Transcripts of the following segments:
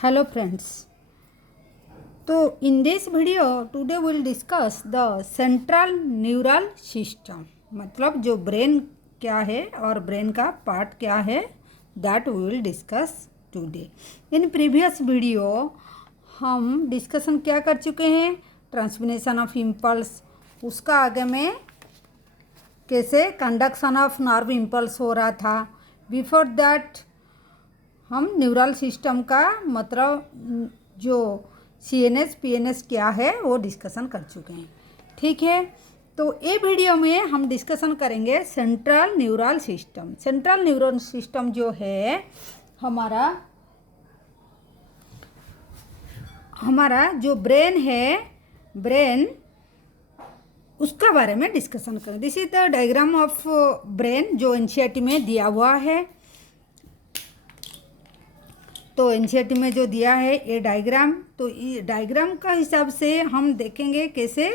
Hello friends. So in this video today we will discuss the central neural system. मतलब जो brain क्या है और ब्रेन का पार्ट क्या है that we will discuss today. In previous video हम डिस्कशन क्या कर चुके हैं, ट्रांसमिनेशन ऑफ इम्पल्स, उसका आगे में कैसे कंडक्शन ऑफ नर्व इम्पल्स हो रहा था. बिफोर दैट हम न्यूरल सिस्टम का मतलब जो सीएनएस पीएनएस क्या है वो डिस्कशन कर चुके हैं. ठीक है, तो ये वीडियो में हम डिस्कशन करेंगे central neural system. Central neural system जो है हमारा जो ब्रेन है, ब्रेन उसका बारे में डिस्कशन करें. This is the diagram of brain जो एनसीईआरटी में दिया हुआ है. तो एनसीईआरटी में जो दिया है ये डायग्राम, तो ये डायग्राम का हिसाब से हम देखेंगे कैसे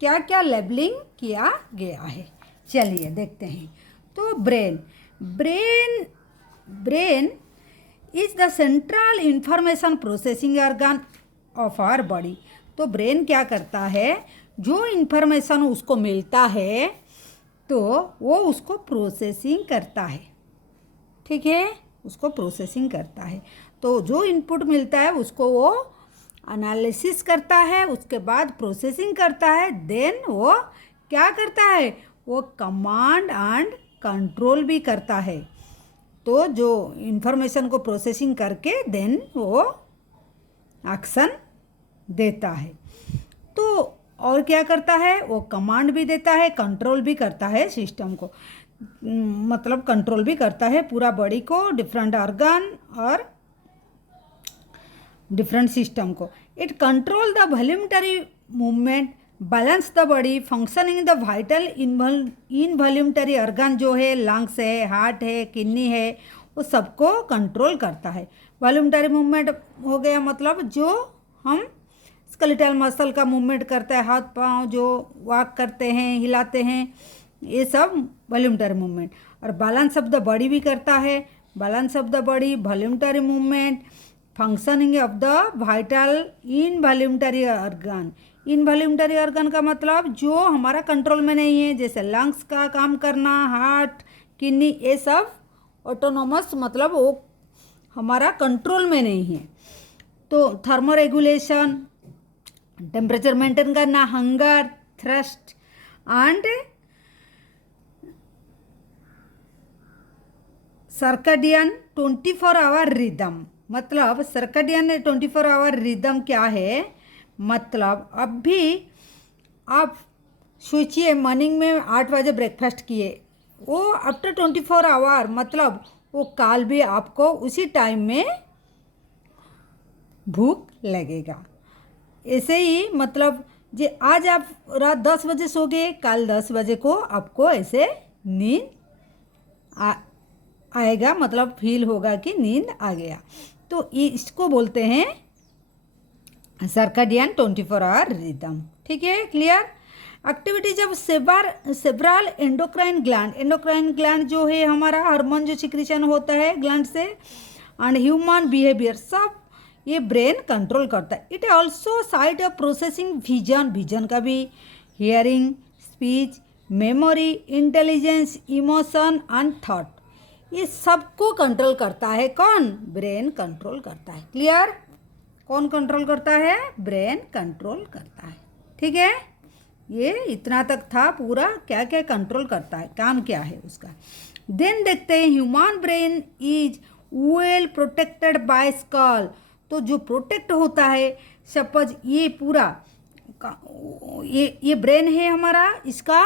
क्या क्या लेबलिंग किया गया है. चलिए देखते हैं. तो brain is the central information processing organ of our body. तो ब्रेन क्या करता है, जो इंफॉर्मेशन उसको मिलता है तो वो उसको प्रोसेसिंग करता है. ठीक है, उसको प्रोसेसिंग करता है. तो जो इनपुट मिलता है उसको वो एनालिसिस करता है, उसके बाद प्रोसेसिंग करता है, देन वो क्या करता है, वो कमांड एंड कंट्रोल भी करता है. तो जो इंफॉर्मेशन को प्रोसेसिंग करके देन वो एक्शन देता है. तो और क्या करता है, वो कमांड भी देता है, कंट्रोल भी करता है सिस्टम को, मतलब कंट्रोल भी करता है पूरा बॉडी को, डिफरेंट ऑर्गन और डिफरेंट सिस्टम को. It control the voluntary movement, balance the body, functioning the vital involuntary organ जो है, लंग्स है, हार्ट है, किडनी है, वो सबको कंट्रोल करता है. वॉल्यूमटरी मूवमेंट हो गया मतलब जो हम स्केलेटल मसल का मूवमेंट करता है, हाथ पांव जो वॉक करते हैं, हिलाते हैं, ये सब वॉल्यूमटरी मूवमेंट. और बैलेंस ऑफ द बॉडी भी करता है, balance of the body, voluntary movement, functioning of the vital involuntary organ. Involuntary organ का मतलब जो हमारा कंट्रोल में नहीं है, जैसे लंग्स का काम करना, हार्ट, किडनी, ये सब ऑटोनोमस मतलब वो हमारा कंट्रोल में नहीं है. तो थर्मो रेगुलेशन, टेम्परेचर मेंटेन करना, hunger, thirst and circadian 24 hour rhythm. मतलब सर्कडियन 24 आवर रिदम क्या है, मतलब अभी आप सोचिए मॉर्निंग में 8 बजे ब्रेकफास्ट किए, वो आफ्टर 24 आवर मतलब वो काल भी आपको उसी टाइम में भूख लगेगा. ऐसे ही मतलब जे आज आप रात 10 बजे सो गए, कल 10 बजे को आपको ऐसे नींद आएगा, मतलब फील होगा कि नींद आ गया. तो इसको बोलते हैं सर्कडियन 24 आवर रिदम. ठीक है, clear. Activities of several endocrine gland जो है हमारा हार्मोन जो सिक्रीशन होता है ग्लैंड से, एंड ह्यूमन बिहेवियर सब ये ब्रेन कंट्रोल करता है. It also site of processing vision का भी, hearing, speech, memory, intelligence, emotion and thought, ये सबको कंट्रोल करता है. कौन? ब्रेन कंट्रोल करता है. क्लियर. कौन कंट्रोल करता है? ब्रेन कंट्रोल करता है. ठीक है, ये इतना तक था पूरा क्या क्या कंट्रोल करता है, काम क्या है उसका. देन देखते हैं human brain is well protected by skull. तो जो प्रोटेक्ट होता है, सपोज ये पूरा ये ब्रेन है हमारा, इसका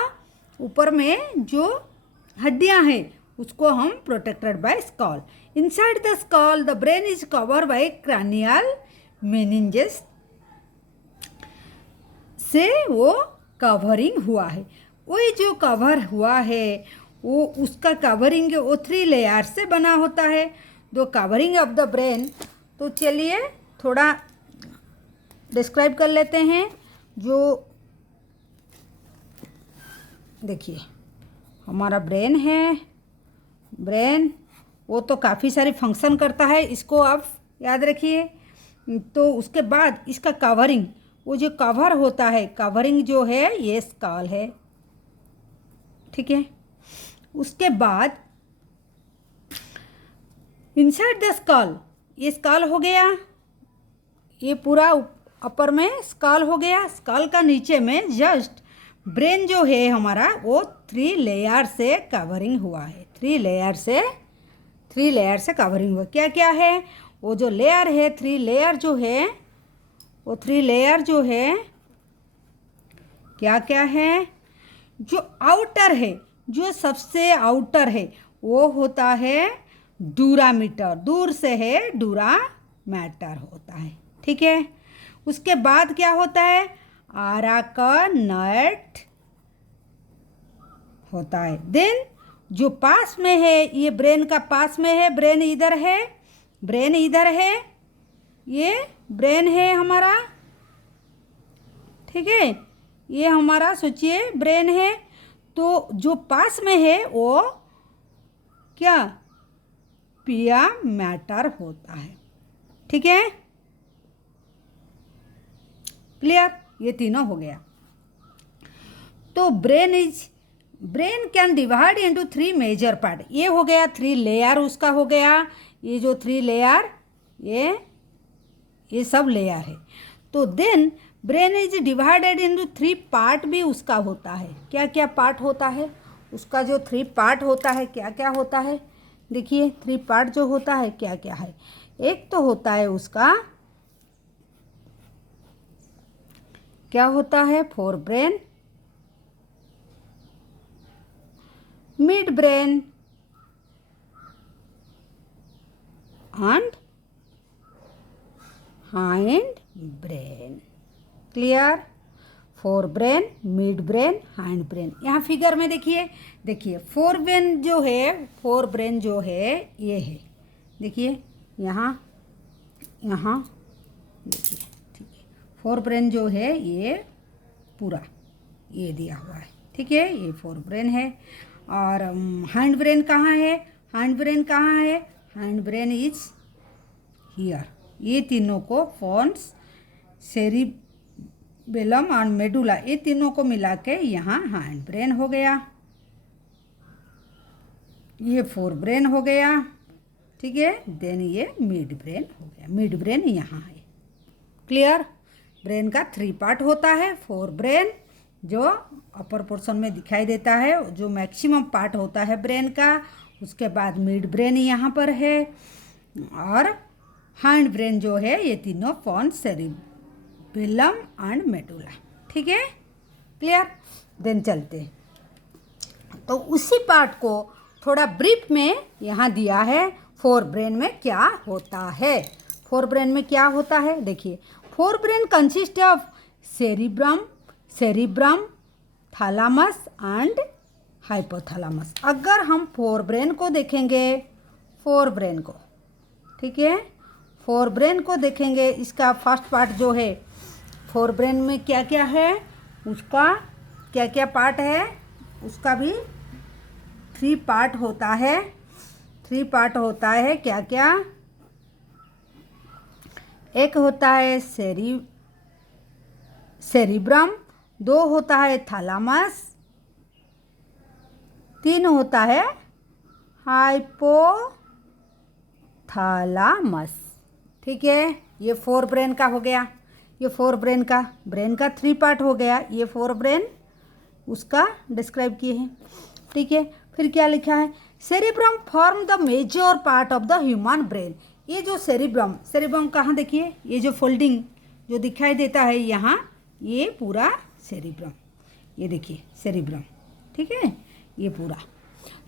ऊपर में जो हड्डियां हैं उसको हम protected by skull. Inside the skull the brain is cover by cranial meninges से वो कवरिंग हुआ है. वही जो कवर हुआ है वो उसका कवरिंग वो 3 लेयर से बना होता है. The covering of the brain. तो चलिए थोड़ा डिस्क्राइब कर लेते हैं. जो देखिए हमारा ब्रेन है, ब्रेन वो तो काफ़ी सारी फंक्शन करता है, इसको आप याद रखिए. तो उसके बाद इसका कवरिंग, वो जो कवर होता है, कवरिंग जो है ये स्कल है, ठीक है। उसके बाद इनसाइड द स्कल, ये स्कल हो गया, ये पूरा अपर में स्कल हो गया। स्कल का नीचे में जस्ट ब्रेन जो है हमारा वो 3 लेयर से कवरिंग हुआ है, 3 लेयर से कवरिंग हुआ। क्या क्या है वो जो लेयर है, 3 लेयर जो है, वो 3 लेयर जो है क्या क्या है? जो आउटर है, जो सबसे आउटर है वो होता है डूरामीटर, दूर से है डूरामीटर होता है, ठीक है। उसके बाद क्या होता है? आराकनट होता है। देन जो पास में है, ये ब्रेन का पास में है, ब्रेन इधर है, ब्रेन इधर है, ये ब्रेन है हमारा, ठीक है। ये हमारा सोचिए ब्रेन है, तो जो पास में है वो क्या? पिया मैटर होता है, ठीक है। क्लियर? ये तीनों हो गया। तो brain can divide into 3 major part. ये हो गया 3 लेयर उसका हो गया। ये जो 3 लेयर, ये सब लेयर है। तो then brain is divided into 3 part भी उसका होता है। क्या क्या पार्ट होता है उसका? जो 3 पार्ट होता है क्या क्या होता है? देखिए 3 पार्ट जो होता है क्या क्या है। एक तो होता है उसका क्या होता है? Fore brain, mid brain and hind brain. Clear? Fore brain, mid brain, hind brain. यहाँ फिगर में देखिए फोर ब्रेन जो है ये है, देखिए यहाँ देखिए, ठीक है। फोर ब्रेन जो है ये पूरा ये दिया हुआ है, ठीक है। ये फोर ब्रेन है। और हैंड ब्रेन कहाँ है? Hind brain is here. ये तीनों को फोन्स, सेरिबेलम और मेडुला, ये तीनों को मिला के यहाँ हैंड ब्रेन हो गया। ये फोर ब्रेन हो गया, ठीक है। देन ये मिड ब्रेन हो गया। मिड ब्रेन यहाँ है। क्लियर? ब्रेन का 3 पार्ट होता है। फोर ब्रेन जो अपर पोर्शन में दिखाई देता है, जो मैक्सिमम पार्ट होता है ब्रेन का। उसके बाद मिड ब्रेन यहाँ पर है, और हैंड ब्रेन जो है ये तीनों फोन्स, सेरिबेलम एंड मेडुला, ठीक है। क्लियर? देन चलते हैं। तो उसी पार्ट को थोड़ा ब्रीफ में यहाँ दिया है। फोर ब्रेन में क्या होता है? फोर ब्रेन में क्या होता है देखिए। Fore brain consist of cerebrum, thalamus and hypothalamus. अगर हम फोर ब्रेन को देखेंगे, ठीक है, फोर ब्रेन को देखेंगे, इसका फर्स्ट पार्ट जो है, फोर ब्रेन में क्या क्या है, उसका क्या क्या पार्ट है, उसका भी 3 पार्ट होता है। 3 पार्ट होता है क्या क्या? एक होता है सेरिब्रम, 2 होता है थैलामस, 3 होता है हाइपोथैलामस, ठीक है। ये फोर ब्रेन का हो गया। ये फोर ब्रेन का 3 पार्ट हो गया। ये फोर ब्रेन उसका डिस्क्राइब किए हैं, ठीक है। फिर क्या लिखा है? Cerebrum form the major part of the human brain. ये जो सेरिब्रम कहाँ देखिए, ये जो फोल्डिंग जो दिखाई देता है यहाँ, ये पूरा सेरिब्रम, ये देखिए सेरिब्रम, ठीक है, ये पूरा।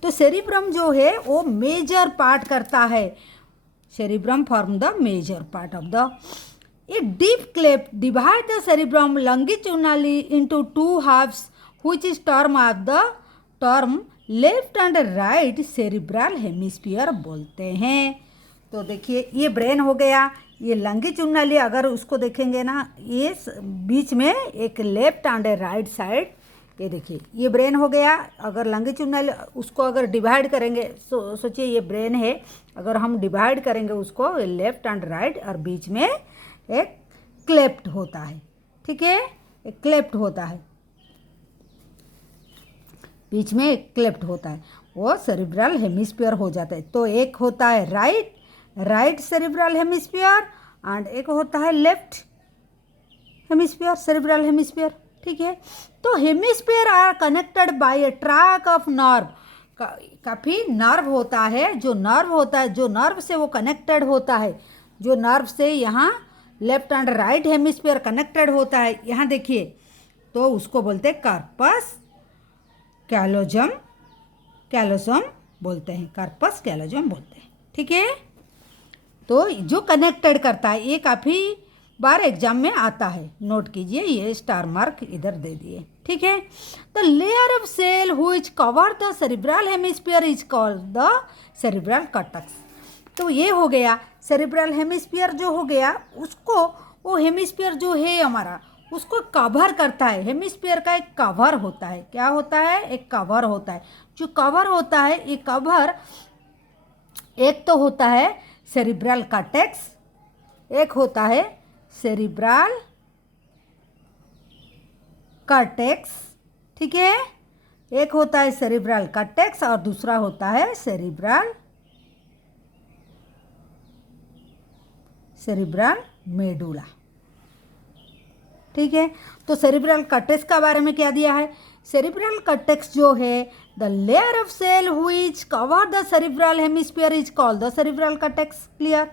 तो सेरिब्रम जो है वो मेजर पार्ट करता है। Cerebrum form the major part of the a deep cleft divide the cerebrum longitudinally into 2 halves which is term left and right cerebral hemisphere बोलते हैं। तो देखिए ये ब्रेन हो गया। ये लॉन्गिट्यूडनली अगर उसको देखेंगे ना, ये बीच में एक लेफ्ट एंड राइट साइड ये देखिए ये ब्रेन हो गया। अगर लॉन्गिट्यूडिनल उसको अगर डिवाइड करेंगे, सोचिए ये ब्रेन है, अगर हम डिवाइड करेंगे उसको लेफ्ट एंड राइट, और बीच में एक क्लेफ्ट होता है, ठीक है, एक क्लेफ्ट होता है, बीच में एक क्लेफ्ट होता है, वो सेरिब्रल हेमिस्फीयर हो जाता है। तो एक होता है राइट सेरिब्रल हेमिस्फीयर एंड एक होता है लेफ्ट हेमिस्फीयर, सेरिब्रल हेमिस्फीयर, ठीक है। तो hemisphere are connected by a track of nerve, काफ़ी नर्व होता है, जो नर्व होता है, जो नर्व से वो कनेक्टेड होता है, जो नर्व से यहाँ left and right hemisphere connected होता है, यहाँ देखिए, तो उसको बोलते हैं कार्पस कैलोसम बोलते हैं, कार्पस कैलोसम बोलते हैं, ठीक है। तो जो कनेक्टेड करता है, ये काफ़ी बार एग्जाम में आता है, नोट कीजिए, ये स्टार मार्क इधर दे दिए, ठीक है। The layer of cell which cover the cerebral hemisphere is called the cerebral cortex. तो ये हो गया सेरिब्रल हेमिस्फीयर, जो हो गया उसको, वो हेमिस्फीयर जो है हमारा, उसको कवर करता है। हेमिस्फीयर का एक कवर होता है, क्या होता है, एक कवर होता है। जो कवर होता है, ये कवर एक तो होता है सेरिब्रल कॉर्टेक्स, एक होता है सेरिब्रल कॉर्टेक्स, ठीक है, एक होता है सेरिब्रल कॉर्टेक्स और दूसरा होता है सेरिब्रल मेडुला, ठीक है। तो सेरिब्रल कॉर्टेक्स का बारे में क्या दिया है, सेरिब्रल कॉर्टेक्स जो है, the layer of cell which cover the cerebral hemisphere is called the cerebral cortex, clear,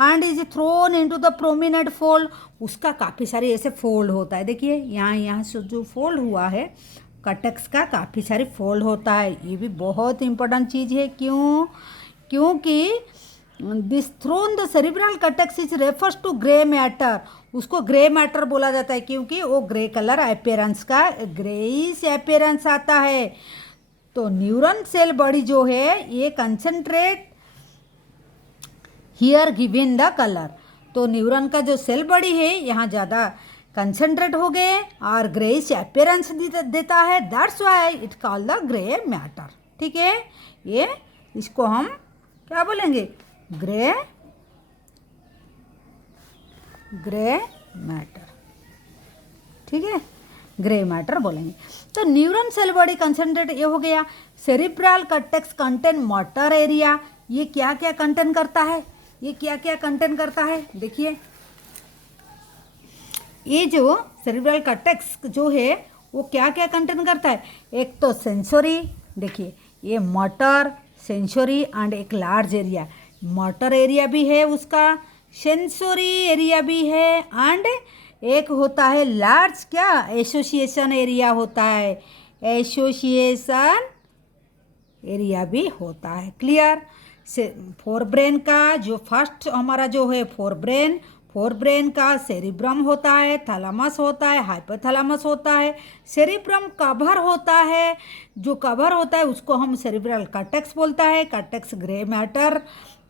and is thrown into the prominent fold, उसका काफ़ी सारे ऐसे फोल्ड होता है, देखिए यहाँ से जो फोल्ड हुआ है कॉर्टेक्स का, काफ़ी सारे फोल्ड होता है। ये भी बहुत इंपॉर्टेंट चीज़ है, क्योंकि this thrown the cerebral cortex is refers to grey matter, उसको ग्रे मैटर बोला जाता है क्योंकि वो ग्रे कलर अपेयरेंस का, ग्रेइश अपेयरेंस आता है। तो न्यूरॉन सेल बॉडी जो है, ये concentrate here given the colour, तो न्यूरॉन का जो सेल बॉडी है यहाँ ज़्यादा कंसंट्रेट हो गए और ग्रेइश अपेयरेंस देता है, that's why it called the grey matter, ठीक है। ये इसको हम क्या बोलेंगे, ग्रे मैटर, ठीक है, ग्रे मैटर बोलेंगे। तो न्यूरॉन सेल बॉडी कंसंट्रेट ये हो गया। Cerebral cortex contain motor area, ये क्या क्या कंटेन करता है, ये क्या क्या कंटेन करता है, देखिए ये जो सेरिब्रल कॉर्टेक्स जो है वो क्या क्या कंटेन करता है, एक तो सेंसरी, देखिए ये मोटर, सेंसरी एंड एक लार्ज एरिया, मोटर एरिया भी है उसका, सेंसरी एरिया भी है, एंड एक होता है लार्ज क्या, एसोसिएशन एरिया होता है, एसोसिएशन एरिया भी होता है, क्लियर। से फोर ब्रेन का जो फर्स्ट हमारा जो है फोर ब्रेन का सेरिब्रम होता है, थैलामस होता है, हाइपोथैलामस होता है, सेरिब्रम कवर होता है, जो कवर होता है उसको हम सेरिब्रल कॉर्टेक्स बोलता है, कॉर्टेक्स ग्रे मैटर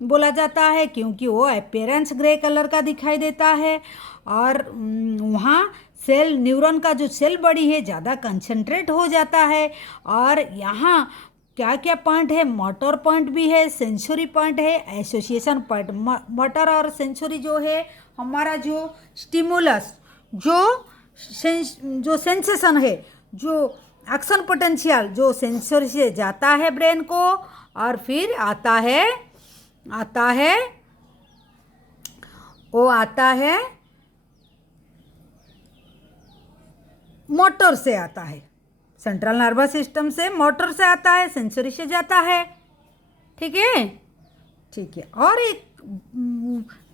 बोला जाता है क्योंकि वो अपेयरेंस ग्रे कलर का दिखाई देता है, और वहाँ सेल न्यूरॉन का जो सेल बॉडी है ज़्यादा कंसंट्रेट हो जाता है, और यहाँ क्या क्या पॉइंट है, मोटर पॉइंट भी है, सेंसरी पॉइंट है, एसोसिएशन पॉइंट। मोटर और सेंसरी जो है हमारा जो स्टिमुलस, जो सेंसेशन है, जो एक्शन पोटेंशियल जो सेंसरी से जाता है ब्रेन को और फिर आता है मोटर से आता है, सेंट्रल नर्वस सिस्टम से मोटर से आता है, सेंसरी से जाता है, ठीक है, ठीक है। और एक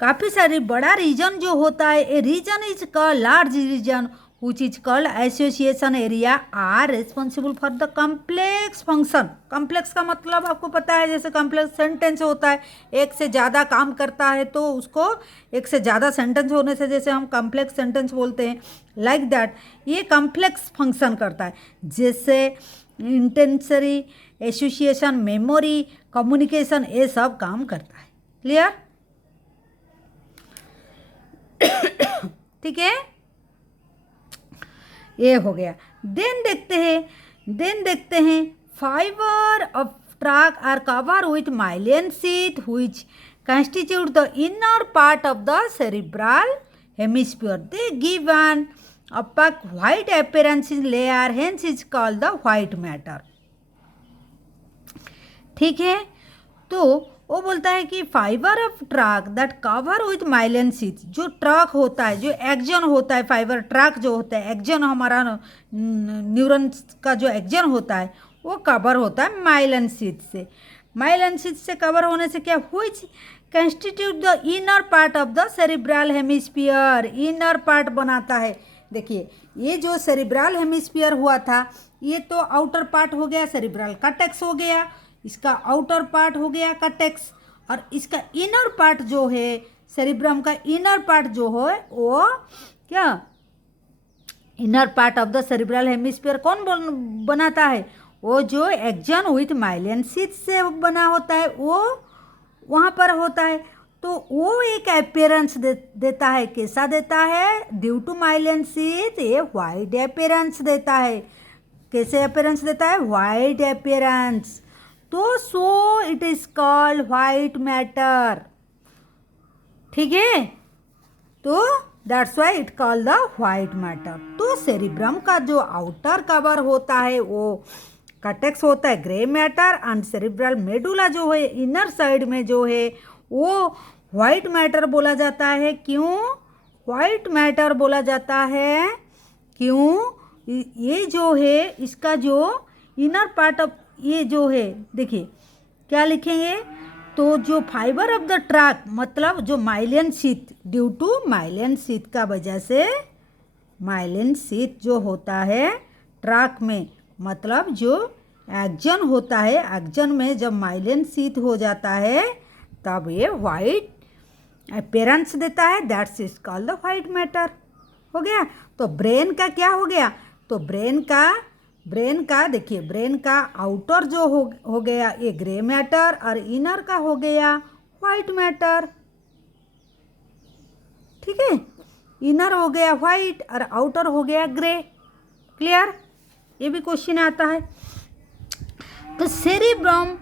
काफ़ी सारी बड़ा रीजन जो होता है, a region is called large region which is called association area are responsible for the complex function। complex का मतलब आपको पता है, जैसे complex सेंटेंस होता है, एक से ज़्यादा काम करता है तो उसको एक से ज़्यादा सेंटेंस होने से जैसे हम complex सेंटेंस बोलते हैं, लाइक दैट ये complex फंक्शन करता है, जैसे इंटेंसरी, एसोसिएशन, मेमोरी, कम्युनिकेशन, ये सब काम करता है, क्लियर, ठीक है, ये हो गया। देन देखते हैं fibre of track are cover with myelin sheet which constitute the inner part of the cerebral hemisphere. They give an opaque white appearance in layer, hence is called the white matter. ठीक है, तो वो बोलता है कि fibre of track that cover with myelin sheet, जो track होता है, जो एक्जन होता है, फाइबर ट्रैक जो होता है, एक्जन हमारा न्यूरॉन्स का जो एक्जन होता है वो कवर होता है माइलिन शीट से. माइलिन शीट से कवर होने से क्या, which constitute the inner part of the cerebral hemisphere, inner part बनाता है. देखिए ये जो सेरिब्रल हेमिस्फीयर हुआ था ये तो आउटर पार्ट हो गया, सेरिब्रल कॉर्टेक्स हो गया, इसका आउटर पार्ट हो गया कॉर्टेक्स, और इसका इनर पार्ट जो है सेरिब्रम का इनर पार्ट जो है वो क्या, inner part of the cerebral hemisphere कौन बनाता है, वो जो एक्जन विथ माइलिन शीट से बना होता है वो वहाँ पर होता है. तो वो एक अपेयरेंस देता है. कैसा देता है, ड्यू टू माइलिन शीट ये वाइट अपेयरेंस देता है. कैसे अपेयरेंस देता है, वाइट अपेयरेंस. तो so it is called white matter. ठीक है, तो that's why it called the white matter. तो सेरिब्रम का जो आउटर कवर होता है वो कॉर्टेक्स होता है, grey matter, and cerebral medulla जो है इनर साइड में जो है वो वाइट मैटर बोला जाता है. क्यों वाइट मैटर बोला जाता है, क्यों, ये जो है इसका जो इनर पार्ट ऑफ ये जो है, देखिए क्या लिखेंगे, तो जो फाइबर ऑफ द ट्रैक मतलब जो myelin sheet, due to myelin sheet का वजह से, माइलिन शीट जो होता है ट्रैक में, मतलब जो एक्जन होता है, एक्जन में जब माइलिन शीट हो जाता है तब ये वाइट अपीयरेंस देता है, that's is called the white matter. हो गया. तो ब्रेन का क्या हो गया, तो ब्रेन का देखिए, ब्रेन का आउटर जो हो गया ये ग्रे मैटर, और इनर का हो गया वाइट मैटर. ठीक है, इनर हो गया वाइट और आउटर हो गया ग्रे. क्लियर, ये भी क्वेश्चन आता है. तो cerebrum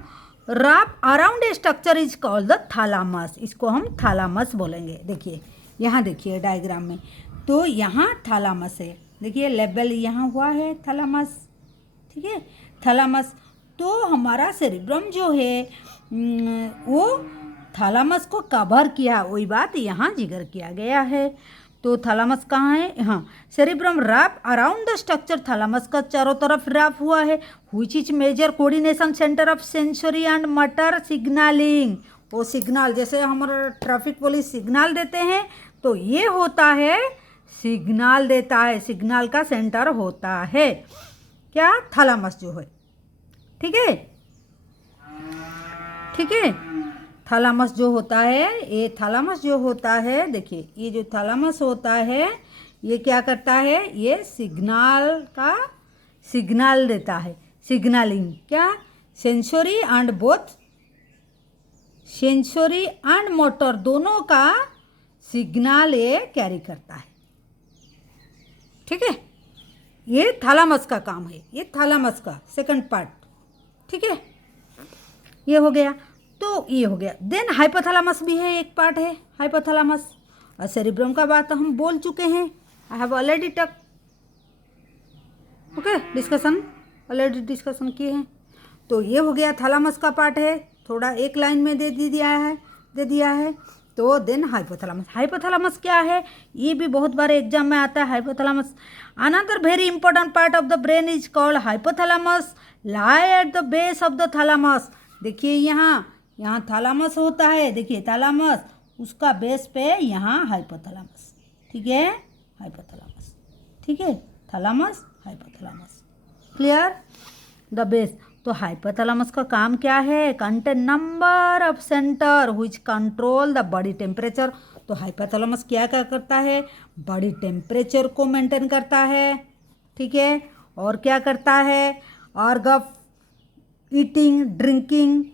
wrap around a structure is called the thalamus. इसको हम थैलामस बोलेंगे. देखिए यहाँ देखिए डायग्राम में, तो यहाँ थैलामस है, देखिए लेबल यहाँ हुआ है थैलामस. ठीक है, थैलामस. तो हमारा सेरिब्रम जो है वो थैलामस को कवर किया, वही बात यहाँ जिक्र किया गया है. तो थैलामस कहाँ है, हाँ, cerebrum wrap around the structure, thalamus का चारों तरफ रैप हुआ है. Which is major coordination centre of sensory and motor signalling. वो सिग्नल जैसे हमारा ट्रैफिक पुलिस सिग्नल देते हैं, तो ये होता है सिग्नल देता है, सिग्नल का सेंटर होता है क्या, थैलामस जो है. ठीक है, ठीक है, थैलामस जो होता है, ये थैलामस जो होता है, देखिए ये जो थैलामस होता है ये क्या करता है, ये सिग्नल देता है, सिग्नलिंग क्या, sensory and both, sensory and motor दोनों का सिग्नल ये कैरी करता है. ठीक है, ये थैलामस का काम है, ये थैलामस का सेकंड पार्ट. ठीक है, ये हो गया. तो ये हो गया. देन हाइपोथैलामस भी है, एक पार्ट है हाइपोथैलामस. और सेरिब्रम का बात हम बोल चुके हैं, आई हैव ऑलरेडी टक ओके डिस्कशन, ऑलरेडी डिस्कशन किए हैं. तो ये हो गया थैलामस का पार्ट है, थोड़ा एक लाइन में दे दिया है. तो देन हाइपोथैलामस. हाइपोथैलामस क्या है, ये भी बहुत बार एग्जाम में आता है. Hypothalamus another very important part of the brain is called hypothalamus, lie at the base of the thalamus. देखिए यहाँ थैलामस होता है, देखिए थैलामस, उसका बेस पे यहाँ हाइपोथैलामस. ठीक है, हाइपोथैलामस. ठीक है, thalamus hypothalamus. Clear, the base. तो हाइपोथैलामस का काम क्या है, contain number of centre which control the body temperature. तो हाइपोथैलामस क्या क्या करता है, बॉडी टेम्परेचर को मेंटेन करता है. ठीक है, और क्या करता है, ऑर्ग ऑफ ईटिंग ड्रिंकिंग.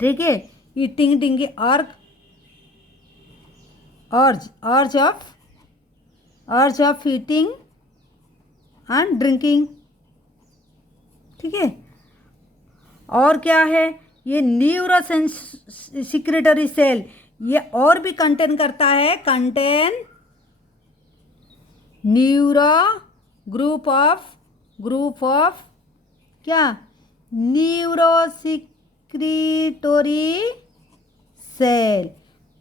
ठीक है, ईटिंग ड्रिंकिंग अर्ज ऑफ ईटिंग एंड ड्रिंकिंग। ठीक है, और क्या है, ये न्यूरो सिक्रेटरी सेल, ये और भी कंटेन करता है, कंटेन न्यूरो ग्रुप ऑफ क्या, न्यूरो सिक्रेटरी सेल।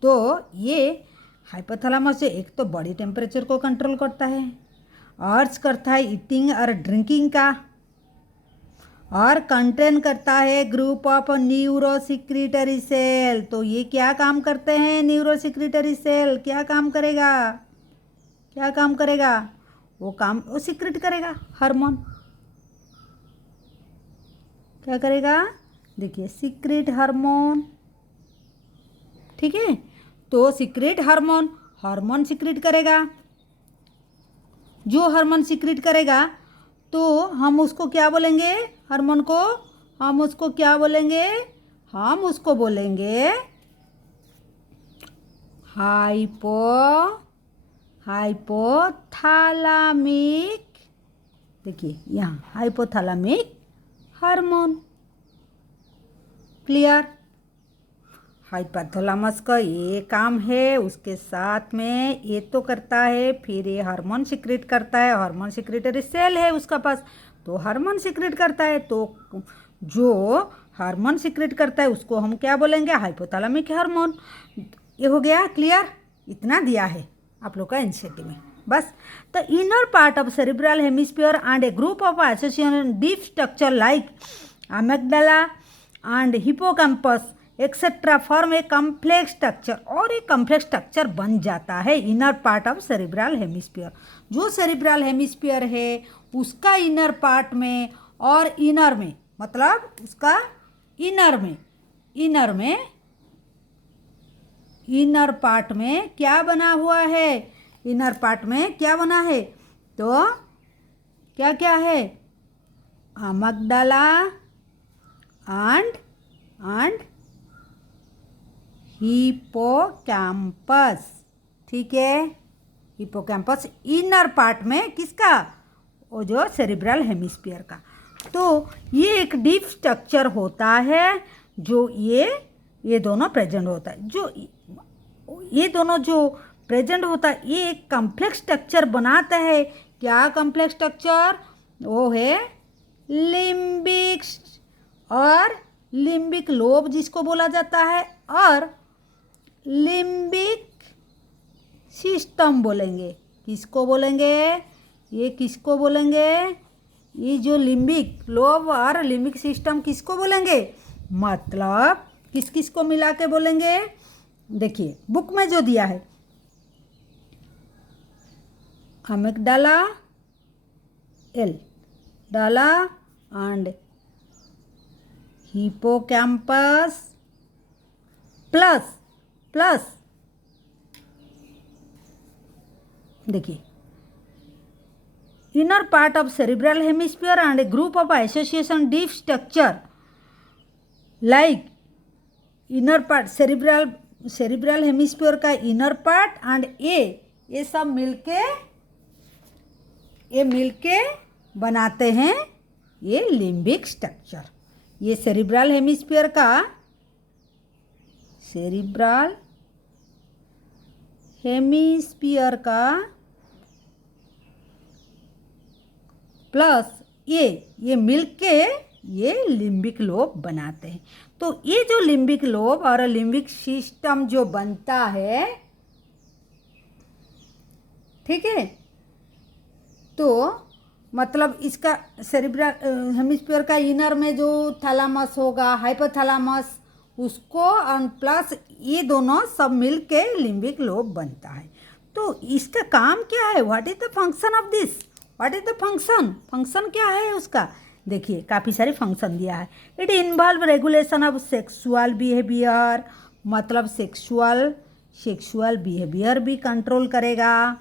तो ये हाइपोथैलेमस से एक तो बॉडी टेम्परेचर को कंट्रोल करता है, अर्ज करता है ईटिंग और ड्रिंकिंग का, और कंटेन करता है group of neuro secretory cell. तो ये क्या काम करते हैं, न्यूरो सिक्रेटरी सेल क्या काम करेगा, क्या काम करेगा, वो सिक्रेट करेगा हार्मोन। क्या करेगा, देखिए सीक्रेट हार्मोन। ठीक है, तो सीक्रेट हार्मोन सीक्रेट करेगा। जो हार्मोन सीक्रेट करेगा तो हम उसको क्या बोलेंगे, हार्मोन को हम उसको क्या बोलेंगे, हम उसको बोलेंगे हाइपोथैलामिक। देखिए यहाँ हाइपोथैलामिक हार्मोन। क्लियर, हाइपोथैलेमस का ये काम है, उसके साथ में ये तो करता है, फिर ये हार्मोन सिक्रेट करता है, हार्मोन सिक्रेटरी सेल है उसका पास, तो हार्मोन सिक्रेट करता है। तो जो हार्मोन सिक्रेट करता है उसको हम क्या बोलेंगे, हाइपोथैलेमिक हार्मोन। ये हो गया क्लियर, इतना दिया है आप लोग का एनसीईआरटी में बस। तो inner part of cerebral hemisphere and A group of association deep structure like amygdala and hippocampus etcetera form a complex structure, और एक कॉम्प्लेक्स स्ट्रक्चर बन जाता है inner part of cerebral hemisphere. जो सेरिब्रल हेमिस्फीयर है उसका इनर पार्ट में, और इनर में मतलब उसका इनर पार्ट में क्या बना हुआ है, इनर पार्ट में क्या बना है, तो क्या क्या है, अमिग्डाला एंड हिपोकैम्पस। ठीक है, हिपोकैम्पस इनर पार्ट में किसका, वो जो सेरिब्रल हेमिस्फीयर का। तो ये एक डीप स्ट्रक्चर होता है, जो ये दोनों प्रेजेंट होता है, जो ये दोनों जो प्रेजेंट होता है ये एक कॉम्प्लेक्स स्ट्रक्चर बनाता है। क्या कॉम्प्लेक्स स्ट्रक्चर, वो है लिम्बिक और लिम्बिक लोब जिसको बोला जाता है, और लिम्बिक सिस्टम बोलेंगे। किसको बोलेंगे, ये किसको बोलेंगे, ये जो लिम्बिक लोब और लिम्बिक सिस्टम किसको बोलेंगे, मतलब किस किस को मिला के बोलेंगे, देखिए बुक में जो दिया है, अमिग्डाला डाला एंड हिपोकैम्पस प्लस देखिए inner part of cerebral hemisphere and A group of association deep structure like inner part cerebral hemisphere का इनर पार्ट एंड ये सब मिलके बनाते हैं ये लिम्बिक स्ट्रक्चर। ये सेरिब्रल हेमिस्फीयर का प्लस ये मिलके ये लिम्बिक लोब बनाते हैं। तो ये जो लिम्बिक लोब और लिम्बिक सिस्टम जो बनता है, ठीक है, तो मतलब इसका सेरिब्रल हेमिस्फीयर का इनर में जो थैलामस होगा, हाइपोथैलामस, उसको और प्लस ये दोनों सब मिलके लिम्बिक लोब बनता है। तो इसका काम क्या है, what is the function of this, what is the function क्या है उसका, देखिए काफ़ी सारे फंक्शन दिया है। It involve regulation of sexual behaviour, मतलब सेक्सुअल बिहेवियर भी कंट्रोल करेगा।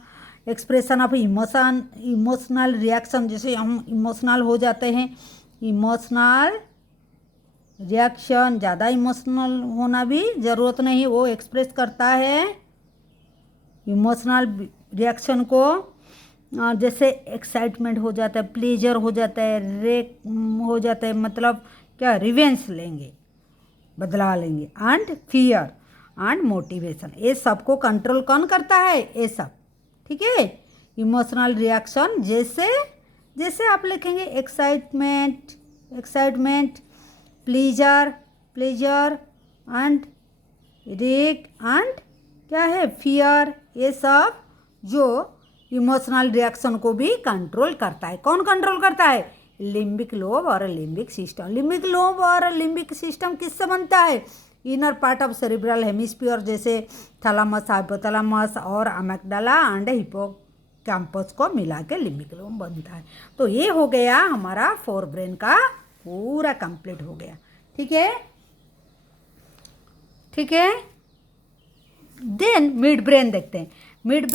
एक्सप्रेशन ऑफ इमोशनल रिएक्शन, जैसे हम इमोशनल हो जाते हैं, इमोशनल रिएक्शन, ज़्यादा इमोशनल होना भी ज़रूरत नहीं, वो एक्सप्रेस करता है इमोशनल रिएक्शन को। जैसे एक्साइटमेंट हो जाता है, प्लेजर हो जाता है, रेक हो जाता है, मतलब क्या, रिवेंज लेंगे, बदला लेंगे, एंड फियर एंड मोटिवेशन, ये सबको कंट्रोल कौन करता है, ये सब, ठीक है। इमोशनल रिएक्शन जैसे जैसे आप लिखेंगे excitement, excitement, pleasure, pleasure and rage and क्या है, फियर, ये सब जो इमोशनल रिएक्शन को भी कंट्रोल करता है। कौन कंट्रोल करता है, लिम्बिक लोब और लिम्बिक सिस्टम। लिम्बिक लोब और लिम्बिक सिस्टम किससे बनता है, inner part of cerebral hemisphere जैसे थैलामस, हाइपोथैलामस और अमेग्डाला एंड हिप्पोकैम्पस को मिला के लिम्बिक लोब बनता है। तो ये हो गया हमारा फोर ब्रेन का पूरा कंप्लीट हो गया, ठीक है, ठीक है। देन मिड ब्रेन देखते हैं। मिड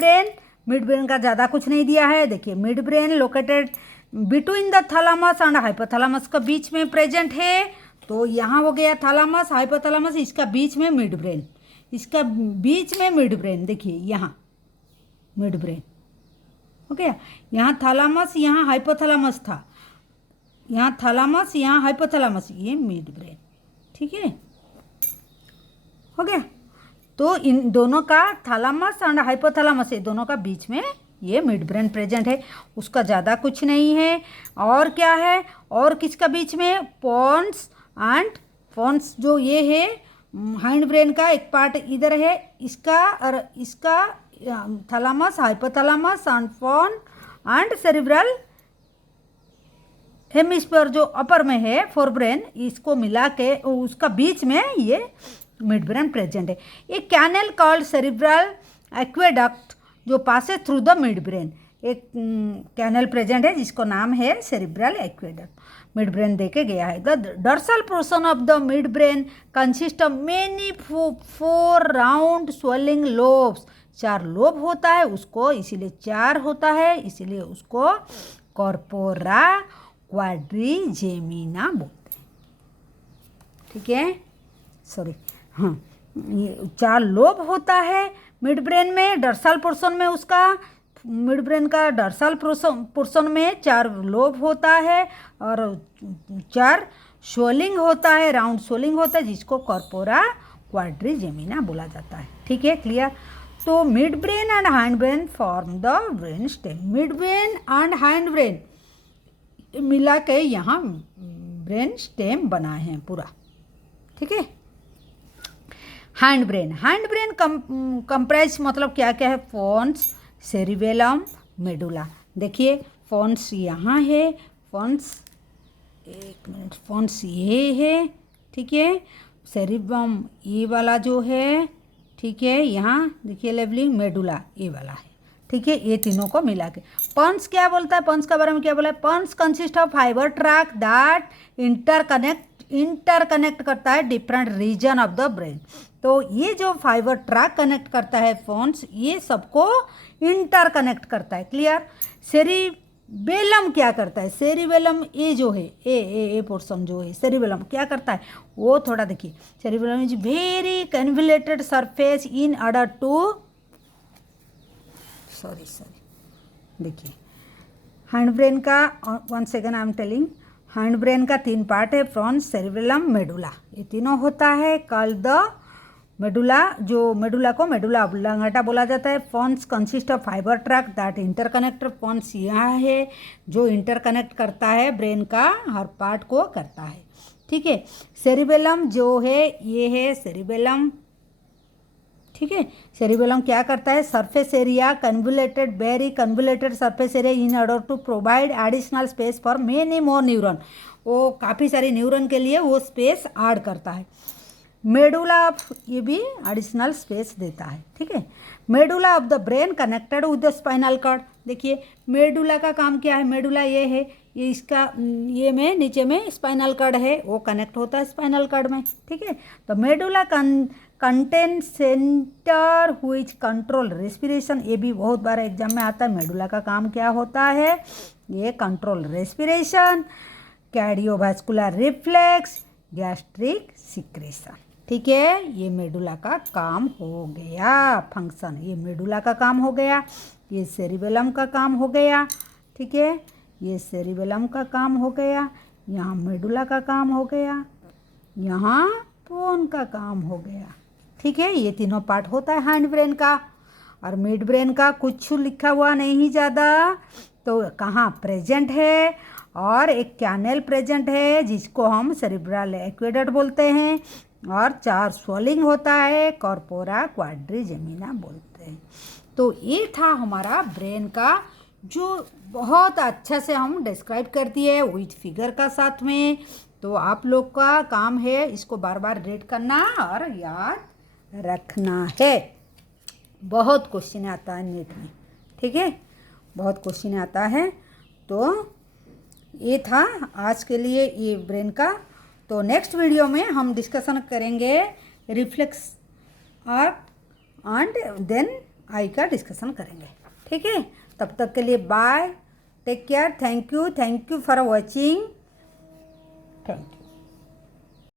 ब्रेन का ज़्यादा कुछ नहीं दिया है। देखिए, mid brain located between the thalamus and hypothalamus का बीच में प्रेजेंट है। तो यहाँ हो गया थैलामस, हाइपोथैलामस, इसका बीच में मिड ब्रेन, इसका बीच में मिड ब्रेन। देखिए यहाँ मिड ब्रेन हो गया, यहाँ थैलामस, यहाँ हाइपोथैलामस था, यहाँ थैलामस, यहाँ हाइपोथैलामस, ये मिड ब्रेन, ठीक है, हो गया। तो इन दोनों का थैलामस एंड हाइपोथैलामस, ये दोनों का बीच में ये मिड ब्रेन प्रेजेंट है, उसका ज़्यादा कुछ नहीं है। और क्या है, और किसका बीच में, पोन्स एंड पोन्स, जो ये है हाइंड ब्रेन का एक पार्ट इधर है, इसका और इसका thalamus, hypothalamus and pons and cerebral hemisphere जो अपर में है फोर ब्रेन, इसको मिला के उसका बीच में ये मिड ब्रेन प्रेजेंट है। एक कैनल कॉल्ड सेरिब्रल एक्वेडक्ट जो passes through the mid brain, एक कैनल प्रेजेंट है जिसको नाम है सेरिब्रल एक्वेडक्ट, मिड ब्रेन देके गया है। The dorsal portion of the mid brain consist of many four round swelling lobes, 4 lobe होता है उसको, इसीलिए 4 होता है, इसीलिए उसको कॉर्पोरा क्वाड्रिजेमिना बोलते हैं, ठीक है, सॉरी, हाँ, ये 4 लोब होता है मिड ब्रेन में। डर्सल पोर्शन में उसका, मिड ब्रेन का डर्सल पोर्शन में 4 लोब होता है और 4 स्वेलिंग होता है, राउंड स्वेलिंग होता है, जिसको कॉर्पोरा क्वाड्रिजेमिना बोला जाता है, ठीक है, क्लियर। तो mid brain and hind brain form the brain stem. Mid brain and hind brain मिला के यहाँ ब्रेन स्टेम बनाए हैं पूरा, ठीक है। हैंड ब्रेन कंप्राइज मतलब क्या क्या है, फोन्स, सेरिबेलम, मेडुला। देखिए फोन्स यहाँ है, फोन्स, एक मिनट, फोन्स ये है, ठीक है, सेरिबम ये वाला जो है, ठीक है, यहाँ देखिए लेवलिंग, मेडुला ये वाला है, ठीक है, ये तीनों को मिला के। पंस क्या बोलता है, पंस के बारे में क्या बोला है, pons consist of fibre track that interconnect करता है different region of the brain. तो ये जो फाइबर ट्रैक कनेक्ट करता है फोन्स, ये सबको इंटरकनेक्ट करता है, क्लियर। सेरिबेलम क्या करता है, सेरिबेलम ये जो है, ए पोर्शन जो है सेरिबेलम क्या करता है, वो थोड़ा देखिए, cerebellum is very convoluted surface in order to, sorry देखिए, हैंड ब्रेन का, one second I am telling, hind brain का 3 पार्ट है, फ्रॉन्स, सेरिबेलम, मेडुला, ये तीनों होता है। कॉल्ड द मेडुला, जो मेडुला को मेडुला ऑब्लांगेटा बोला जाता है। Pons consist of fibre track that interconnector, pons यहाँ है जो इंटरकनेक्ट करता है ब्रेन का हर पार्ट को करता है, ठीक है। सेरिबेलम जो है ये है सेरिबेलम, ठीक है, सेरिबेलम क्या करता है, surface area convoluted, very convoluted surface area in order to provide additional space for many more neuron, वो काफ़ी सारे न्यूरॉन के लिए वो स्पेस ऐड करता है। मेडुला ऑफ, ये भी एडिशनल स्पेस देता है, ठीक है। Medulla of the brain connected with the spinal cord. देखिए मेडुला का काम क्या है, मेडुला ये है, ये इसका ये में नीचे में स्पाइनल कॉर्ड है, वो कनेक्ट होता है स्पाइनल कॉर्ड में, ठीक है। तो medulla contain centre which control respiration, ये भी बहुत बार एग्जाम में आता है। मेडुला का काम क्या होता है, ये control respiration, cardiovascular reflex, gastric secretion, ठीक है, ये मेडुला का काम हो गया फंक्शन, ये मेडुला का काम हो गया, ये सेरिबेलम का काम हो गया। ठीक है, ये सेरिबेलम का काम हो गया, यहाँ मेडुला का काम हो गया, यहाँ बोन का काम हो गया। ठीक है, ये तीनों पार्ट होता है हैंड ब्रेन का। और मिड ब्रेन का कुछ लिखा हुआ नहीं ज़्यादा, तो कहाँ प्रेजेंट है और एक कैनल प्रेजेंट है जिसको हम सेरिब्रल एक्वेडक्ट बोलते हैं, और 4 स्वेलिंग होता है, कॉर्पोरा क्वाड्रिजेमिना बोलते हैं। तो ये था हमारा ब्रेन का, जो बहुत अच्छा से हम डिस्क्राइब कर दिए विथ फिगर का साथ में। तो आप लोग का काम है इसको बार बार रीड करना और याद रखना है। बहुत क्वेश्चन आता है नीट में, ठीक है, बहुत क्वेश्चन आता है। तो ये था आज के लिए ये ब्रेन का। तो नेक्स्ट वीडियो में हम डिस्कशन करेंगे रिफ्लेक्स और एंड देन आई का डिस्कशन करेंगे। ठीक है, तब तक के लिए bye, take care, thank you for watching, thank you.